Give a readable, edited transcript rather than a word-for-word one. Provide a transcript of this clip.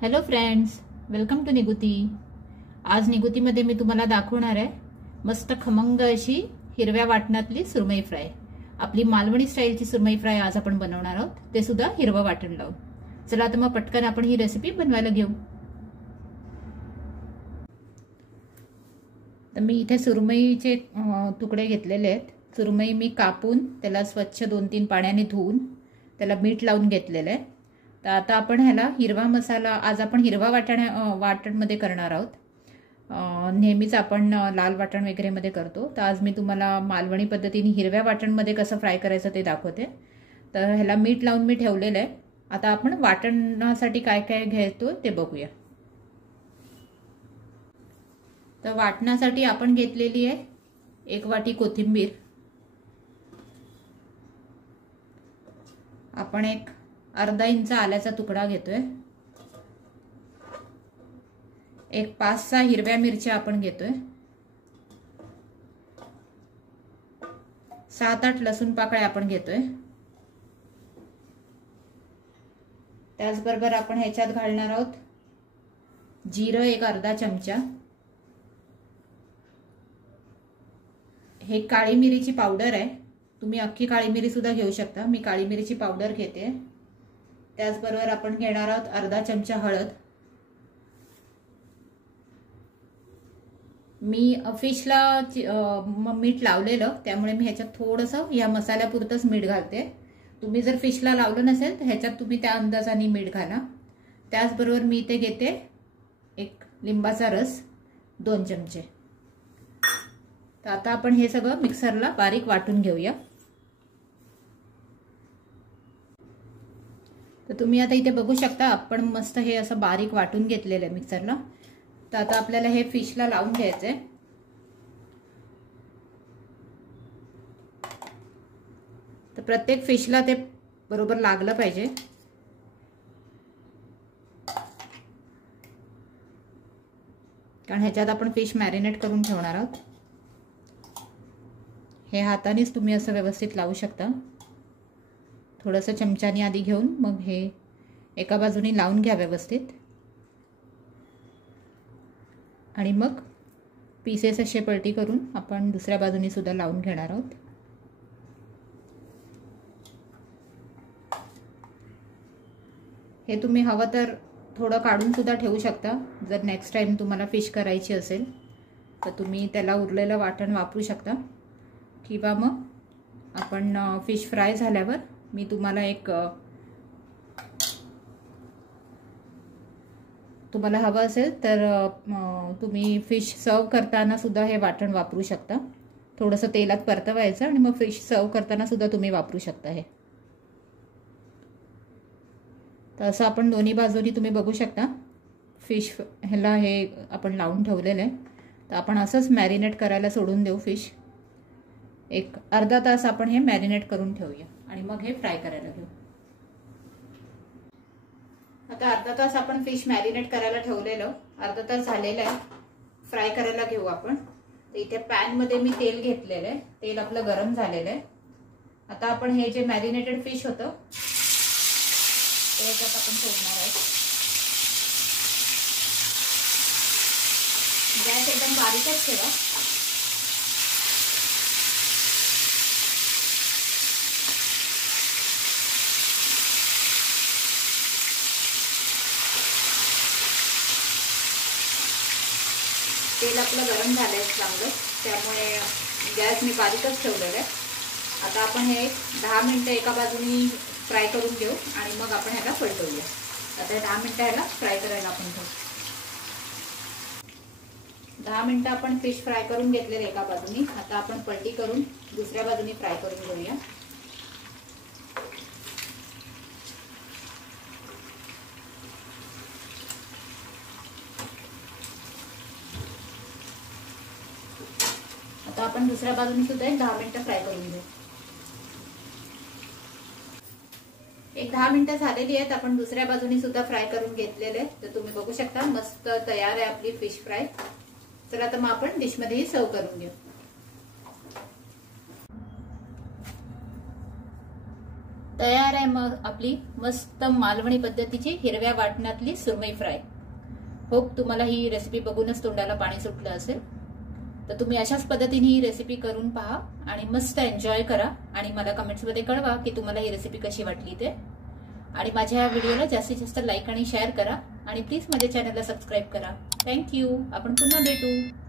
Hello friends, welcome to Niguti. आज निगुतीमध्ये मी तुम्हाला दाखवणार आहे मस्त खमंग अशी हिरव्या वाटणातली सुरमई फ्राय। आपली मालवणी स्टाईलची सुरमई फ्राय आज आपण बनवणार आहोत, ते सुद्धा हिरवं वाटण लावून। चला तर मग पटकन आपण ही रेसिपी बनवायला घेऊ। तर मी इथे सुरमईचे तुकडे घेतलेले आहेत। सुरमई मी कापून त्याला स्वच्छ 2-3 पाण्याने धुवून त्याला मीठ लावून घेतलेलं आहे। तर आता आपण ह्याला हिरवा मसाला, आज आपण हिरवा वाटणमध्ये करणार आहोत। नेहमीच आपण लाल वाटण वगैरे मध्ये करतो, तर आज मी तुम्हाला मालवणी पद्धतीने हिरव्या वाटणमध्ये कसं फ्राय करायचं ते दाखवते। तर ह्याला मीठ लावून मी ठेवलेलं आहे। आता आपण वाटणासाठी काय काय घ्यायचो ते बघूया। तर वाटणासाठी आपण घेतलेली आहे 1 वाटी कोथिंबीर, आपण एक अर्धा इंच आल्याचा तुकडा घेतोय, एक 5-6 हिरव्या मिरच्या आपण घेतोय, 7-8 लसूण पाकळ्या आपण घेतोय। त्याचबरोबर आपण ह्याच्यात घालणार आहोत जिरं एक अर्धा चमचा, हे काळी मिरीची पावडर आहे, तुम्ही अख्खी काळी मिरी सुद्धा घेऊ शकता, मी काळी मिरीची पावडर घेते। त्याचबरोबर आपण घेणार आहोत अर्धा चमचा हळद। मी फिशला मीठ लावलेलं, त्यामुळे मी ह्याच्यात थोडंसं या मसाल्यापुरतंच मीठ घालते। तुम्ही जर फिशला लावलं नसेल तर ह्याच्यात तुम्ही त्या अंदाजाने मीठ घाला। त्याचबरोबर मी इथे घेते एक लिंबाचा रस 2 चमचे। तर आता आपण हे सगळं मिक्सरला बारीक वाटून घेऊया। तर तुम्ही आता इथे बघू शकता आपण मस्त हे असं बारीक वाटून घेतलेलं आहे मिक्सरला। तर आता आपल्याला हे फिशला लावून घ्यायचंय। तर प्रत्येक फिशला ते बरोबर लागलं पाहिजे। कारण ह्याच्यात आपण फिश मॅरिनेट करून ठेवणार आहोत। हे हातानेच तुम्ही असं व्यवस्थित लावू शकता। थोडंसं चमच्याने आधी घेऊन मग हे एका बाजूने लावून घ्या व्यवस्थित, आणि मग पीसेस असे पलटी करून आपण दुसऱ्या बाजूने सुद्धा लावून घेणार आहोत। हे तुम्ही हवं तर थोडं काढून सुद्धा ठेवू शकता। जर नेक्स्ट टाइम तुम्हाला फिश करायची असेल तर तुम्ही त्याला उरलेलं वाटण वापरू शकता, किंवा मग आपण फिश फ्राय झाल्यावर मी तुम्हाला तुम्हाला हवं असेल तर तुम्ही फिश सर्व करताना सुद्धा हे वाटण वापरू शकता। थोडंसं तेलात परतवायचं आणि मग फिश सर्व करताना सुद्धा तुम्ही वापरू शकता हे। तर असं आपण दोन्ही बाजूनी तुम्ही बघू शकता फिश ह्याला हे आपण लावून ठेवलेलं आहे। तर आपण असंच मॅरिनेट करायला सोडून देऊ फिश। एक अर्धा तास आपण हे मॅरिनेट करून ठेवूया आणि मग हे फ्राय करायला घेऊ। आता अर्धा तास आपण फिश मॅरिनेट करायला ठेवलेलं, अर्धा तास झालेलं आहे। फ्राय करायला घेऊ आपण। तर इथे पॅन मध्ये मी तेल घेतलेलं आहे, तेल आपलं गरम झालेलं आहे। आता आपण हे जे मॅरिनेटेड फिश होतं ते ह्याच्यात आपण सोडणार आहे। गॅस एकदम बारीकच ठेवा। तेल आपलं गरम झालंय चांगलं, त्यामुळे गॅस मी बारीकच ठेवलेला आहे। आता आपण हे 10 मिनिटं एका बाजूनी फ्राय करून घेऊ आणि मग आपण ह्याला पलटवूया। आता 10 मिनिटं ह्याला फ्राय करायला आपण ठेवू। 10 मिनिटं आपण फिश फ्राय करून घेतलेले एका बाजूनी। आता आपण पलटी करून दुसऱ्या बाजूनी फ्राय करून घेऊया। आता आपण दुसऱ्या बाजूने सुद्धा 10 मिनिटं फ्राय करून घेऊ। एक 10 मिनिटं झालेली आहेत, आपण दुसऱ्या बाजूने सुद्धा फ्राय करून घेतलेले आहे। तर तुम्ही बघू शकता मस्त तयार आहे आपली फिश फ्राय। चला तर मग आपण डिश मध्येही सर्व करून घेऊ। तयार आहे मग आपली मस्त मालवणी पद्धतीची हिरव्या वाटणातली सुरमई फ्राय। होप तुम्हाला ही रेसिपी बघूनच तोंडाला पाणी सुटलं असेल। तर तुम्ही अशाच पद्धतीने ही रेसिपी करून पहा आणि मस्त एन्जॉय करा आणि मला कमेंट्समध्ये कळवा की तुम्हाला ही रेसिपी कशी वाटली ते। आणि माझ्या व्हिडिओला जास्तीत जास्त लाईक आणि शेअर करा आणि प्लीज माझ्या चॅनलला सबस्क्राईब करा। थँक्यू। आपण पुन्हा भेटू।